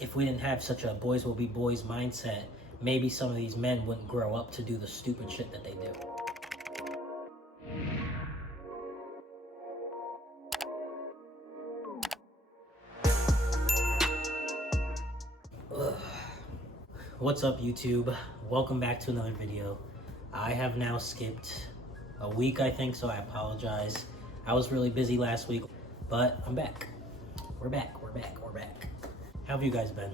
if we didn't have such a boys will be boys mindset, maybe some of these men wouldn't grow up to do the stupid shit that they do. Ugh. What's up, YouTube? Welcome back to another video. I have now skipped a week, I think, so I apologize. I was really busy last week, but I'm back. We're back. How have you guys been?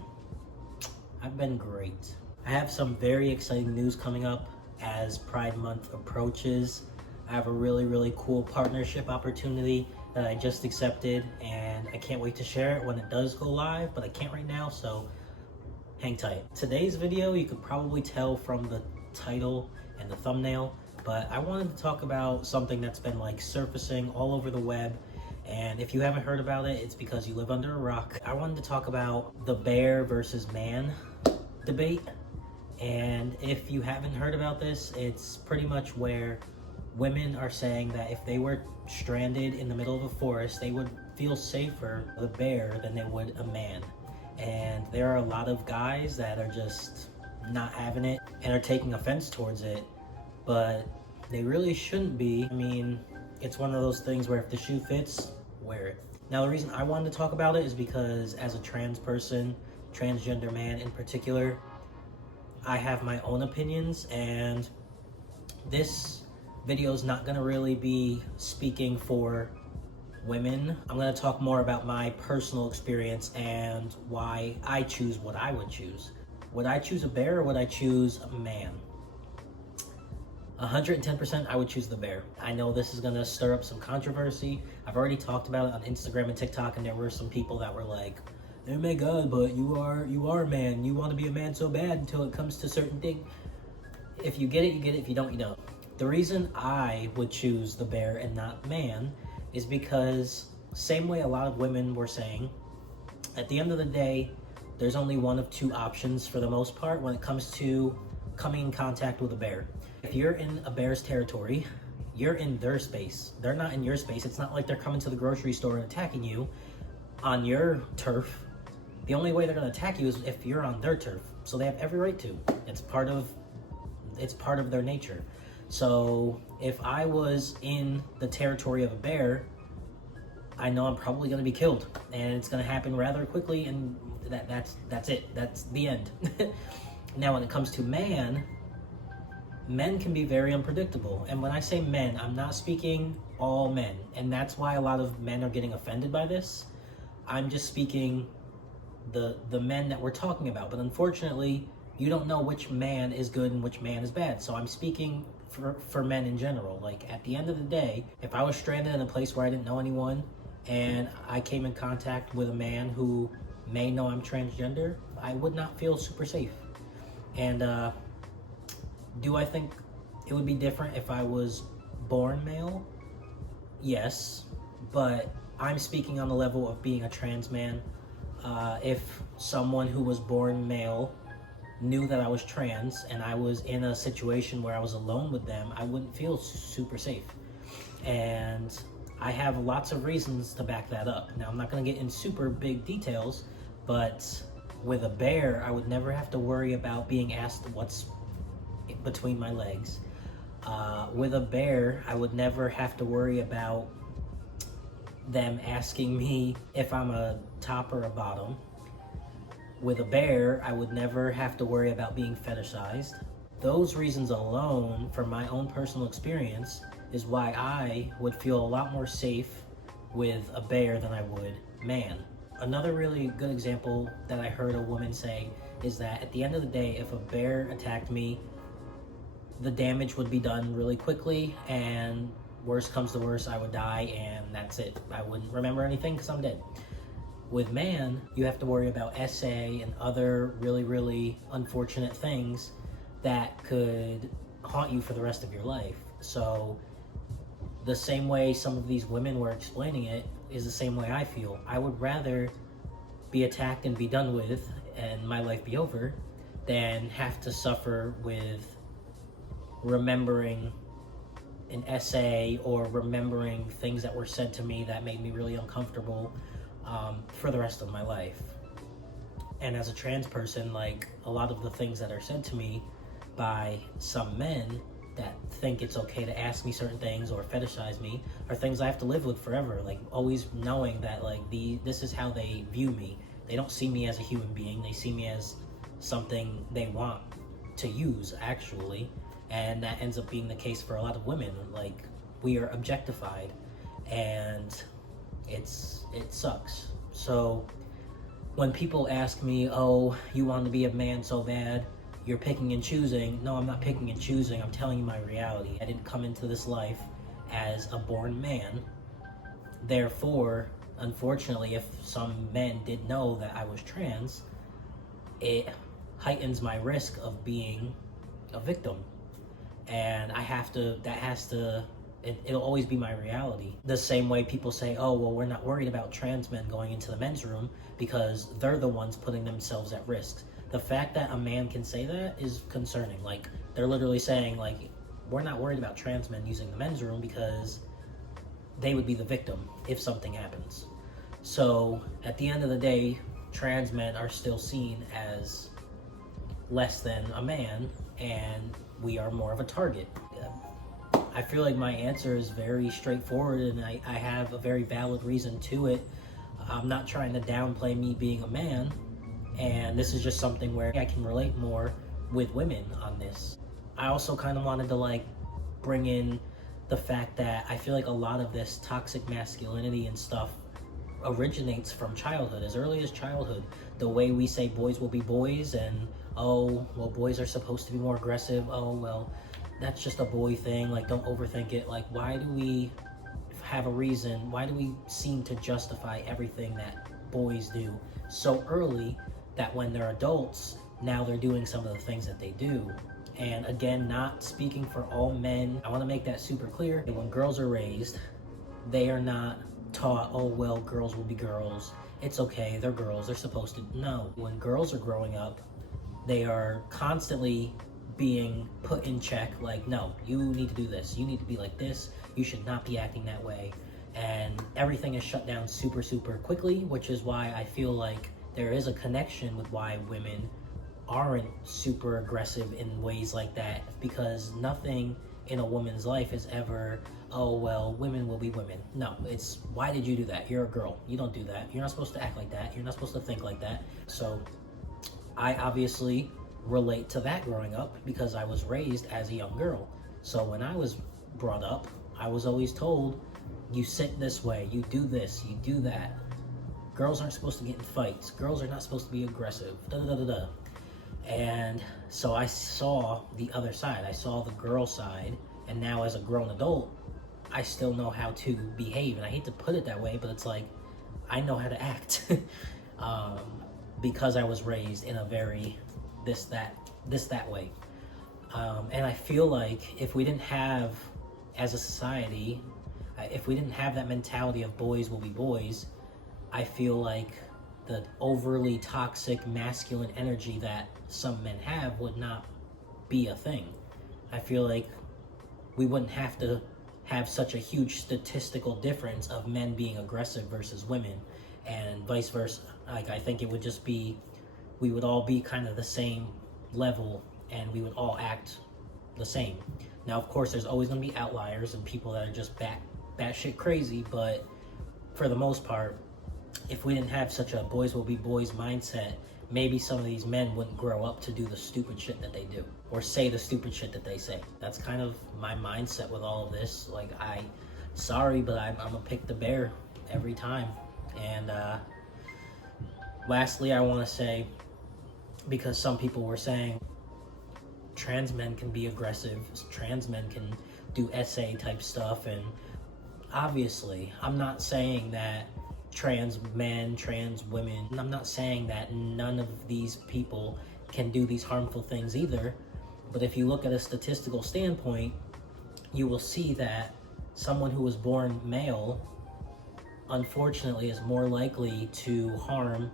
I've been great. I have some very exciting news coming up as Pride Month approaches. I have a really cool partnership opportunity that I just accepted, and I can't wait to share it when it does go live, but I can't right now, so hang tight. Today's video, you could probably tell from the title and the thumbnail, but I wanted to talk about something that's been like surfacing all over the web. And if you haven't heard about it, it's because you live under a rock. I wanted to talk about the bear versus man debate. And if you haven't heard about this, it's pretty much where women are saying that if they were stranded in the middle of a forest, they would feel safer with a bear than they would a man. And there are a lot of guys that are just not having it and are taking offense towards it, but they really shouldn't be. I mean, it's one of those things where if the shoe fits, wear it. Now, the reason I wanted to talk about it is because as a trans person, transgender man in particular, I have my own opinions, and this video is not gonna really be speaking for women. I'm gonna talk more about my personal experience and why I choose what I would choose. Would I choose a bear or would I choose a man? 110% I would choose the bear. I know this is gonna stir up some controversy. I've already talked about it on Instagram and TikTok, and there were some people that were like, oh my god, but you are a man. You want to be a man so bad until it comes to certain things. If you get it, you get it. If you don't, you don't. The reason I would choose the bear and not man is because, same way a lot of women were saying, at the end of the day, there's only one of two options for the most part when it comes to coming in contact with a bear. If you're in a bear's territory, you're in their space. They're not in your space. It's not like they're coming to the grocery store and attacking you on your turf. The only way they're gonna attack you is if you're on their turf. So they have every right to. It's part of their nature. So if I was in the territory of a bear, I know I'm probably gonna be killed, and it's gonna happen rather quickly, and that's it. That's the end. Now, when it comes to men can be very unpredictable. And when I say men, I'm not speaking all men. And that's why a lot of men are getting offended by this. I'm just speaking the men that we're talking about. But unfortunately, you don't know which man is good and which man is bad. So I'm speaking for men in general. Like, at the end of the day, if I was stranded in a place where I didn't know anyone and I came in contact with a man who may know I'm transgender, I would not feel super safe. And do I think it would be different if I was born male? Yes, but I'm speaking on the level of being a trans man. If someone who was born male knew that I was trans and I was in a situation where I was alone with them, I wouldn't feel super safe. And I have lots of reasons to back that up. Now, I'm not going to get in super big details, but with a bear, I would never have to worry about being asked what's between my legs. With a bear, I would never have to worry about them asking me if I'm a top or a bottom. With a bear, I would never have to worry about being fetishized. Those reasons alone, from my own personal experience, is why I would feel a lot more safe with a bear than I would man. Another really good example that I heard a woman say is that at the end of the day, if a bear attacked me, the damage would be done really quickly, and worst comes to worst, I would die, and that's it. I wouldn't remember anything because I'm dead. With man, you have to worry about SA and other really unfortunate things that could haunt you for the rest of your life. So the same way some of these women were explaining it is the same way I feel. I would rather be attacked and be done with and my life be over than have to suffer with remembering an essay or remembering things that were said to me that made me really uncomfortable for the rest of my life. And as a trans person, like, a lot of the things that are said to me by some men that think it's okay to ask me certain things or fetishize me are things I have to live with forever. Like, always knowing that, like, this is how they view me. They don't see me as a human being. They see me as something they want to use, actually. And that ends up being the case for a lot of women. Like, we are objectified, and it sucks. So when people ask me, oh, you want to be a man so bad, you're picking and choosing. No, I'm not picking and choosing. I'm telling you my reality. I didn't come into this life as a born man. Therefore, unfortunately, if some men did know that I was trans, it heightens my risk of being a victim. And it'll always be my reality. The same way people say, oh, well, we're not worried about trans men going into the men's room because they're the ones putting themselves at risk. The fact that a man can say that is concerning. Like, they're literally saying, like, we're not worried about trans men using the men's room because they would be the victim if something happens. So at the end of the day, trans men are still seen as less than a man, and we are more of a target. I feel like my answer is very straightforward, and I have a very valid reason to it. I'm not trying to downplay me being a man, and this is just something where I can relate more with women on this. I also kind of wanted to, like, bring in the fact that I feel like a lot of this toxic masculinity and stuff originates from childhood, as early as childhood. The way we say boys will be boys, and oh, well, boys are supposed to be more aggressive. Oh, well, that's just a boy thing. Like, don't overthink it. Like, why do we have a reason? Why do we seem to justify everything that boys do so early that when they're adults, now they're doing some of the things that they do? And again, not speaking for all men, I want to make that super clear. When girls are raised, they are not taught, oh, well, girls will be girls. It's okay, they're girls, they're supposed to. No, when girls are growing up, they are constantly being put in check. Like, no, you need to do this, you need to be like this, you should not be acting that way. And everything is shut down super, super quickly, which is why I feel like there is a connection with why women aren't super aggressive in ways like that, because nothing in a woman's life is ever, oh, well, women will be women. No, it's, why did you do that? You're a girl. You don't do that. You're not supposed to act like that. You're not supposed to think like that. So I obviously relate to that growing up because I was raised as a young girl. So when I was brought up, I was always told, you sit this way, you do this, you do that. Girls aren't supposed to get in fights. Girls are not supposed to be aggressive. Da da da da. And so I saw the other side. I saw the girl side, and now as a grown adult, I still know how to behave. And I hate to put it that way, but it's like, I know how to act because I was raised in a very this that way. And I feel like if we didn't have, as a society, if we didn't have that mentality of boys will be boys, I feel like the overly toxic masculine energy that some men have would not be a thing. I feel like we wouldn't have to have such a huge statistical difference of men being aggressive versus women, and vice versa. Like, I think it would just be, we would all be kind of the same level, and we would all act the same. Now, of course, there's always going to be outliers and people that are just batshit crazy, but for the most part, if we didn't have such a boys will be boys mindset, maybe some of these men wouldn't grow up to do the stupid shit that they do or say the stupid shit that they say. That's kind of my mindset with all of this. Like, sorry, but I'm gonna pick the bear every time. And lastly, I want to say, because some people were saying trans men can be aggressive, trans men can do essay type stuff, and obviously I'm not saying that trans men, trans women, I'm not saying that none of these people can do these harmful things either, but if you look at a statistical standpoint, you will see that someone who was born male, unfortunately, is more likely to harm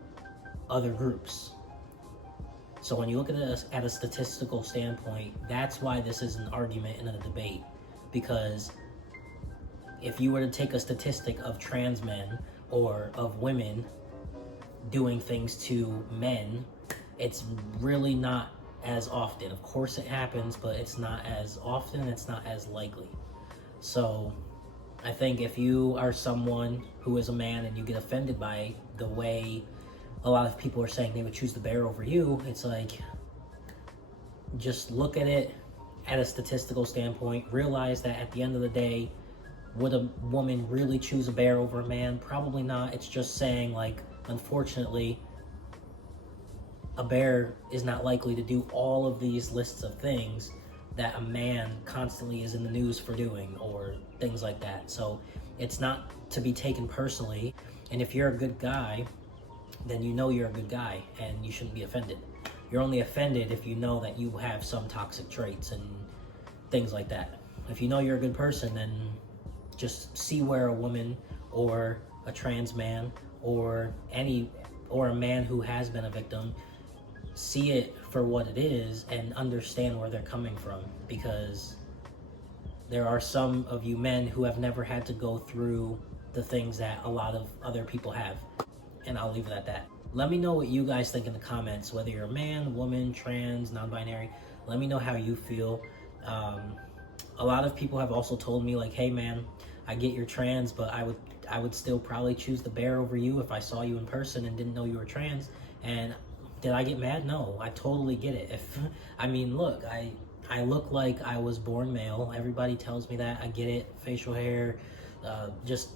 other groups. So when you look at it at a statistical standpoint, that's why this is an argument and a debate, because if you were to take a statistic of trans men or of women, doing things to men, it's really not as often. Of course it happens, but it's not as often, it's not as likely. So I think if you are someone who is a man and you get offended by the way a lot of people are saying they would choose the bear over you, it's like, just look at it at a statistical standpoint. Realize that at the end of the day, would a woman really choose a bear over a man? Probably not. It's just saying, like, unfortunately, a bear is not likely to do all of these lists of things that a man constantly is in the news for doing, or things like that. So it's not to be taken personally. And if you're a good guy, then you know you're a good guy and you shouldn't be offended. You're only offended if you know that you have some toxic traits and things like that. If you know you're a good person, then just see where a woman or a trans man or a man who has been a victim, see it for what it is and understand where they're coming from, because there are some of you men who have never had to go through the things that a lot of other people have. And I'll leave it at that. Let me know what you guys think in the comments, whether you're a man, woman, trans, non-binary. Let me know how you feel. A lot of people have also told me, like, hey man, I get you're trans, but I would still probably choose the bear over you if I saw you in person and didn't know you were trans. And did I get mad? No, I totally get it. I mean, look, I look like I was born male. Everybody tells me that. I get it. Facial hair, just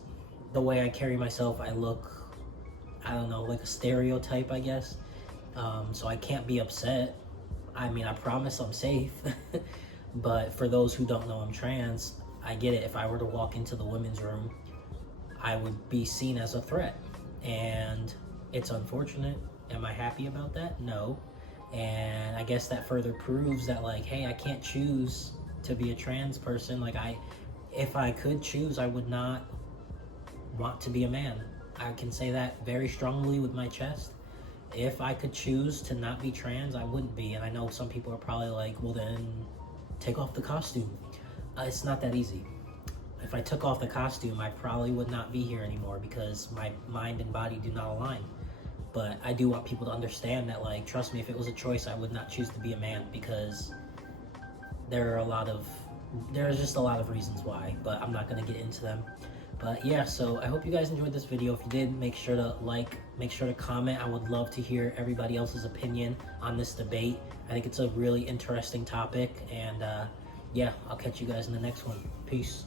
the way I carry myself, I look, I don't know, like a stereotype, I guess. So I can't be upset. I mean, I promise I'm safe. But for those who don't know I'm trans, I get it. If I were to walk into the women's room, I would be seen as a threat. And it's unfortunate. Am I happy about that? No. And I guess that further proves that, like, hey, I can't choose to be a trans person. Like, if I could choose, I would not want to be a man. I can say that very strongly with my chest. If I could choose to not be trans, I wouldn't be. And I know some people are probably like, well then, take off the costume. It's not that easy. If I took off the costume, I probably would not be here anymore, because my mind and body do not align. But I do want people to understand that, like, trust me, if it was a choice, I would not choose to be a man, because there's just a lot of reasons why, but I'm not going to get into them. But yeah, so I hope you guys enjoyed this video. If you did, make sure to like, make sure to comment. I would love to hear everybody else's opinion on this debate. I think it's a really interesting topic, and yeah, I'll catch you guys in the next one. Peace.